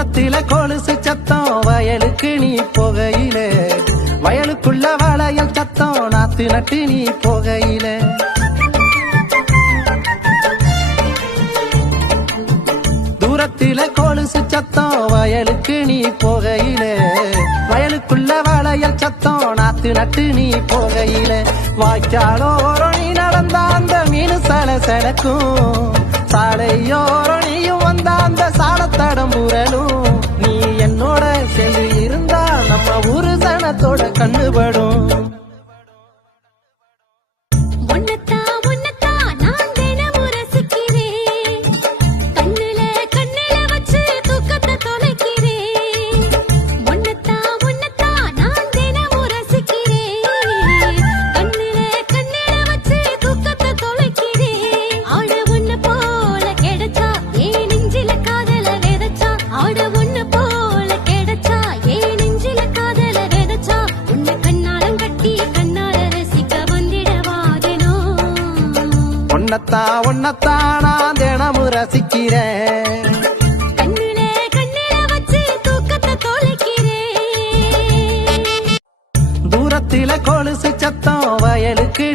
தூரத்தில கொலுசு சத்தம் வயலுக்கு நீ போகையிலே, வயலுக்குள்ள வளையல் சத்தம் நாத்து நட்டு நீ போகையிலே. தூரத்தில கொலுசு சத்தம் வயலுக்கு நீ போகையிலே, வயலுக்குள்ள வளையல் சத்தம் நாத்து நட்டு நீ போகையிலே. வாய்க்காலோரம் நீ நடந்த அந்த மீனு சலசலக்கும், சாலையோரம் நீயும் வந்த அந்த சாலத்தடம் புரலும். நீ என்னோட சேர்ந்து இருந்தா நம்ம ஊரு சனத்தோட கண்ணுபடும். ஒன்னத்தான் நான் தினமும் ரசிக்கிறேன். தூரத்தில கொலுசு சத்தம் வயலுக்கு